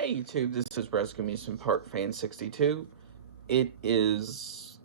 Hey YouTube, this is Rescue Amusement Park Fan 62. It is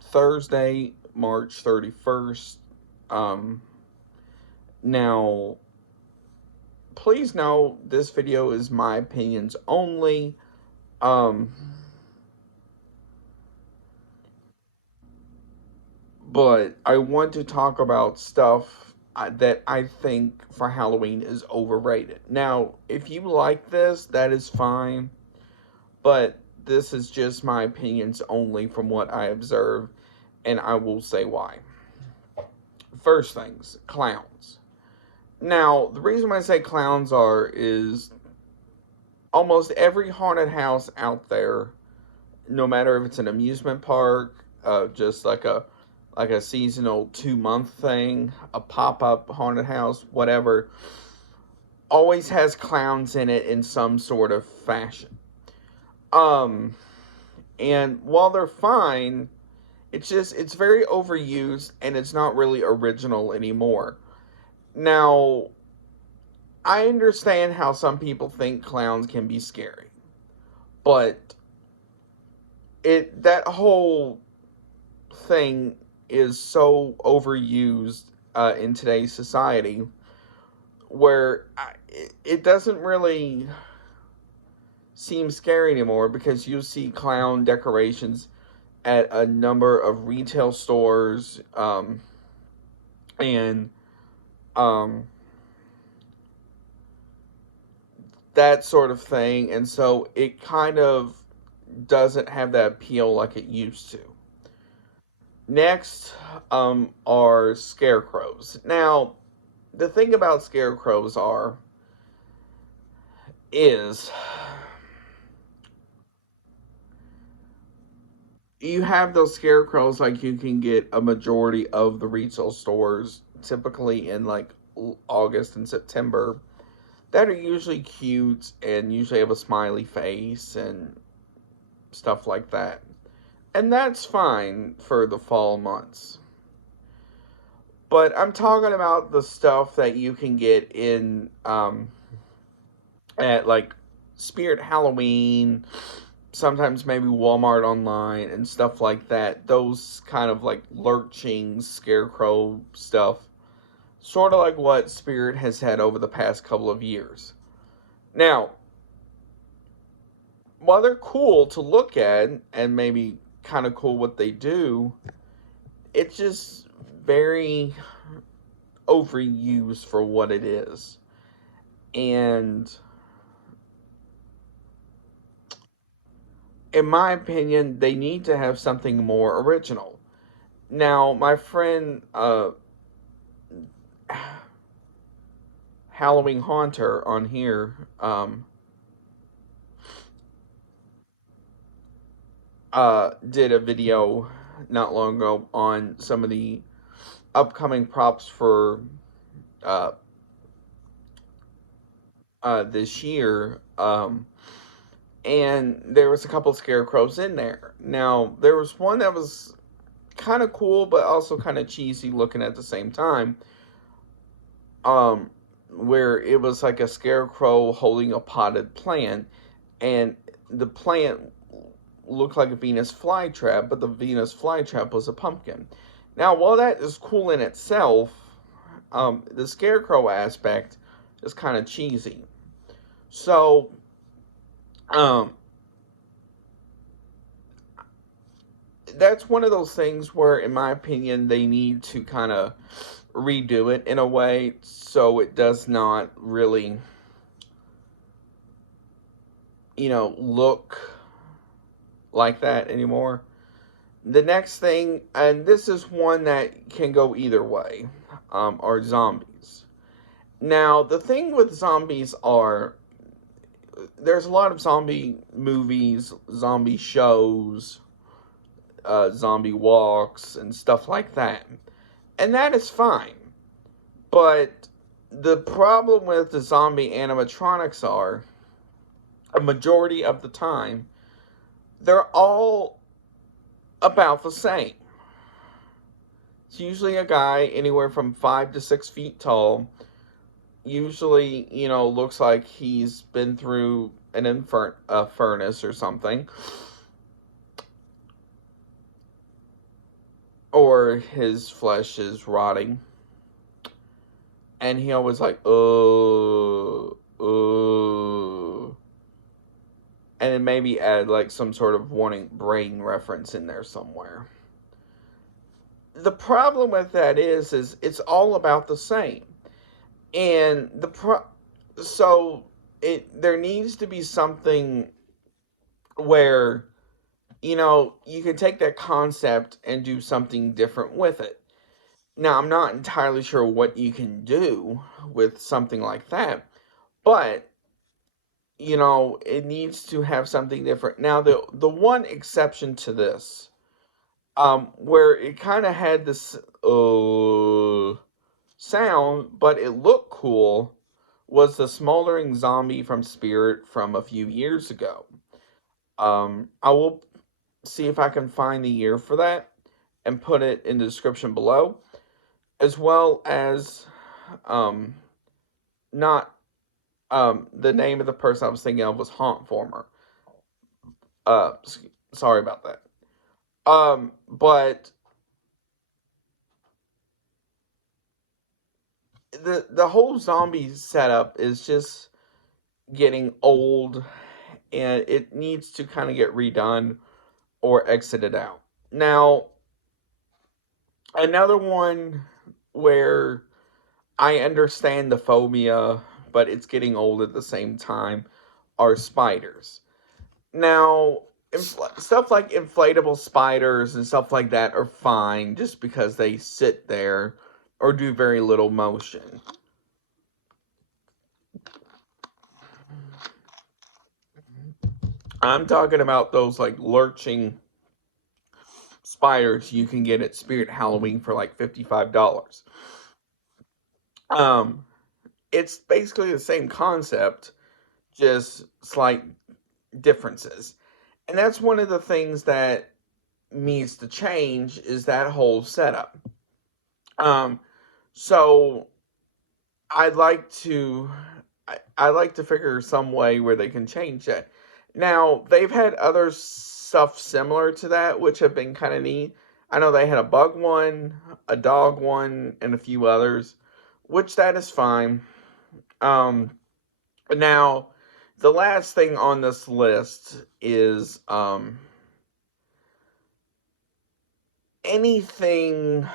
Thursday, March 31st. Um, now, please know this video is my opinions only. Um, but I want to talk about stuff that I think for Halloween is overrated. Now, if you like this, that is fine. But this is just my opinions only from what I observe, and I will say why. First things, clowns. Now, the reason why I say clowns is almost every haunted house out there, no matter if it's an amusement park, just like a seasonal 2 month thing, a pop up haunted house, whatever, always has clowns in it in some sort of fashion. Um, and while they're fine, it's very overused and it's not really original anymore. Now, I understand how some people think clowns can be scary, but that whole thing is so overused in today's society where it doesn't really seem scary anymore because you see clown decorations at a number of retail stores and um, that sort of thing, and so it kind of doesn't have that appeal like it used to. Next are scarecrows. Now, the thing about scarecrows is you have those scarecrows like you can get a majority of the retail stores typically in like August and September that are usually cute and usually have a smiley face and stuff like that. And that's fine for the fall months. But I'm talking about the stuff that you can get in at like Spirit Halloween, sometimes maybe Walmart online and stuff like that. Those kind of like lurching scarecrow stuff. Sort of like what Spirit has had over the past couple of years. Now, while they're cool to look at and maybe kind of cool what they do, it's just very overused for what it is. And in my opinion, they need to have something more original. Now, my friend Halloween Haunter on here did a video not long ago on some of the upcoming props for uh, this year, and there was a couple scarecrows in there. Now, there was one that was kind of cool, but also kind of cheesy looking at the same time. Where it was like a scarecrow holding a potted plant, and the plant looked like a Venus flytrap, but the Venus flytrap was a pumpkin. Now, while that is cool in itself, the scarecrow aspect is kind of cheesy. So, um, that's one of those things where, in my opinion, they need to kind of redo it in a way so it does not really, look like that anymore. The next thing, and this is one that can go either way, are zombies. Now, the thing with zombies are there's a lot of zombie movies, zombie shows, zombie walks, and stuff like that. And that is fine. But the problem with the zombie animatronics are, a majority of the time, they're all about the same. It's usually a guy anywhere from 5 to 6 feet tall. Usually, looks like he's been through a furnace or something, or his flesh is rotting, and he always like, and then maybe add like some sort of warning brain reference in there somewhere. The problem with that is it's all about the same, and so there needs to be something where you can take that concept and do something different with it. Now, I'm not entirely sure what you can do with something like that, but it needs to have something different. Now, the one exception to this, where it kind of had this sound, but it looked cool, was the smoldering zombie from Spirit from a few years ago. I will see if I can find the year for that and put it in the description below, as well as not the name of the person I was thinking of was Hauntformer. Uh, Sorry about that. But the whole zombie setup is just getting old, and it needs to kind of get redone or exited out. Now, another one where I understand the phobia, but it's getting old at the same time, are spiders. Now, stuff like inflatable spiders and stuff like that are fine just because they sit there or do very little motion. I'm talking about those like lurching spiders you can get at Spirit Halloween for like $55. Um, it's basically the same concept, just slight differences. And that's one of the things that needs to change is that whole setup. Um, so I'd like to I like to figure some way where they can change that. Now, they've had other stuff similar to that, which have been kind of neat. I know they had a bug one, a dog one, and a few others, which that is fine. Um, Now, the last thing on this list is anything,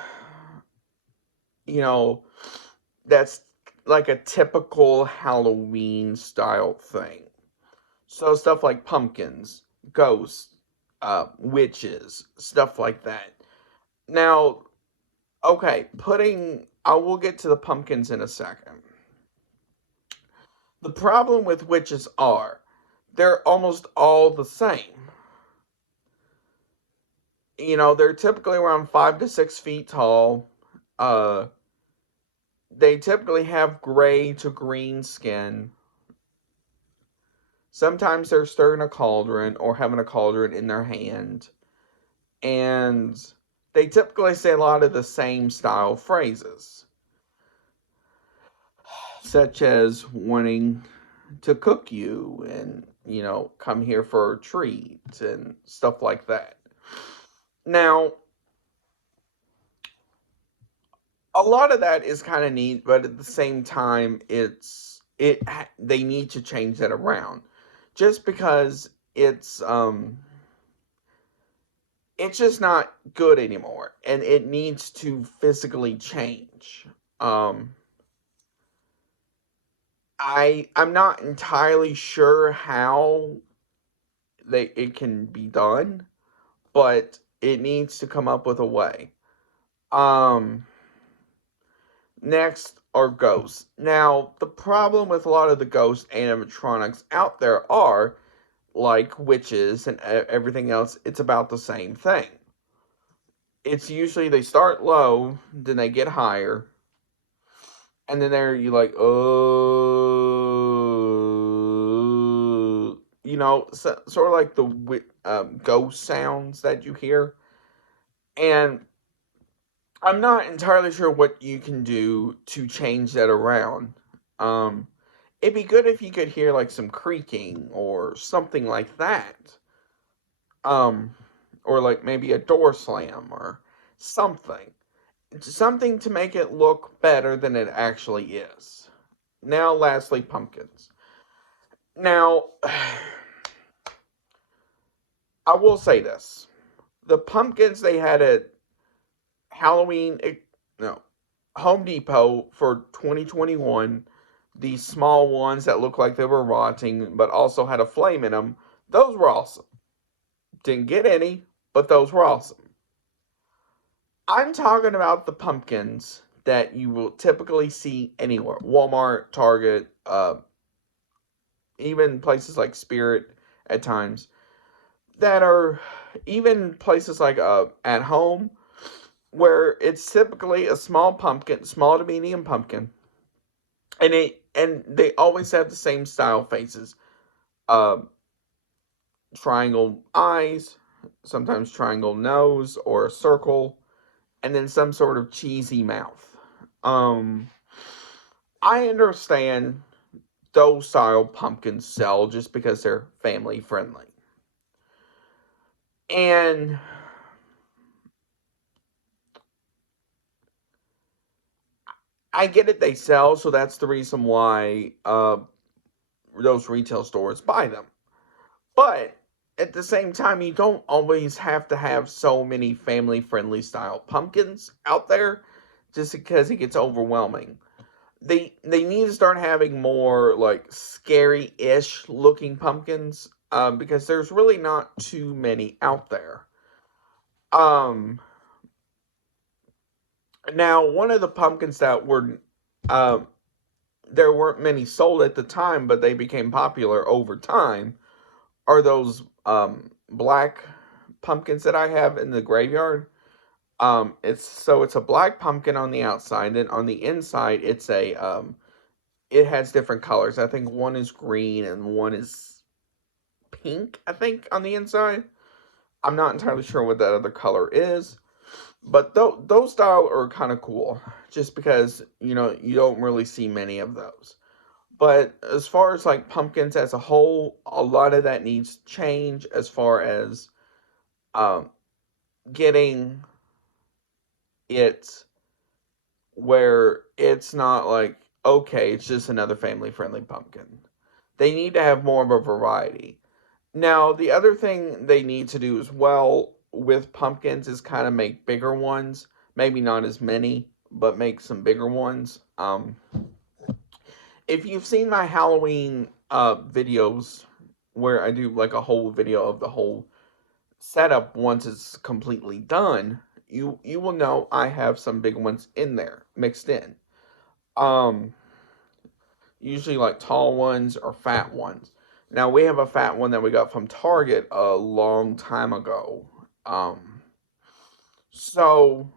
you know, that's like a typical Halloween style thing. So stuff like pumpkins, ghosts, witches, stuff like that. Now, okay, I will get to the pumpkins in a second. The problem with witches are they're almost all the same. They're typically around 5 to 6 feet tall. Uh, they typically have gray to green skin. Sometimes they're stirring a cauldron or having a cauldron in their hand. And they typically say a lot of the same style phrases, such as wanting to cook you and, come here for a treat and stuff like that. Now, a lot of that is kind of neat, but at the same time, they need to change that around, just because it's just not good anymore, and it needs to physically change. Um, I'm not entirely sure how it can be done, but it needs to come up with a way. Um, Next are ghosts. Now, the problem with a lot of the ghost animatronics out there are, like witches and everything else, it's about the same thing. It's usually they start low, then they get higher, and then you like, oh, sort of like the ghost sounds that you hear. And I'm not entirely sure what you can do to change that around. Um, it'd be good if you could hear like some creaking or something like that. Um, or like maybe a door slam or something. Something to make it look better than it actually is. Now, lastly, pumpkins. Now, I will say this. The pumpkins they had at Halloween, no, Home Depot for 2021, these small ones that looked like they were rotting but also had a flame in them, those were awesome. Didn't get any, but those were awesome. I'm talking about the pumpkins that you will typically see anywhere: Walmart, Target, even places like Spirit at times, that are even places like at home, where it's typically a small pumpkin, small to medium pumpkin, and they always have the same style faces. Uh, Triangle eyes, sometimes triangle nose or a circle, and then some sort of cheesy mouth. Um, I understand those style pumpkins sell just because they're family friendly. And I get it, they sell, so that's the reason why those retail stores buy them. But at the same time, you don't always have to have so many family friendly style pumpkins out there just because it gets overwhelming. They need to start having more like scary-ish looking pumpkins, because there's really not too many out there. Um, Now one of the pumpkins that were um there weren't many sold at the time, but they became popular over time, are those black pumpkins that I have in the graveyard. It's a black pumpkin on the outside, and on the inside it has different colors. I think one is green and one is pink, I think, on the inside. I'm not entirely sure what that other color is, but those style are kind of cool, just because you don't really see many of those. But as far as like pumpkins as a whole, a lot of that needs change as far as um, getting it where it's not like, okay, it's just another family friendly pumpkin. They need to have more of a variety. Now, the other thing they need to do as well with pumpkins is kind of make bigger ones. Maybe not as many, but make some bigger ones. If you've seen my Halloween videos where I do like a whole video of the whole setup once it's completely done, you will know I have some big ones in there mixed in. Um, Usually like tall ones or fat ones. Now we have a fat one that we got from Target a long time ago. Um, so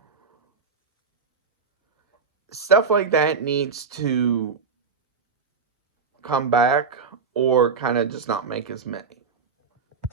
stuff like that needs to come back or kind of just not make as many.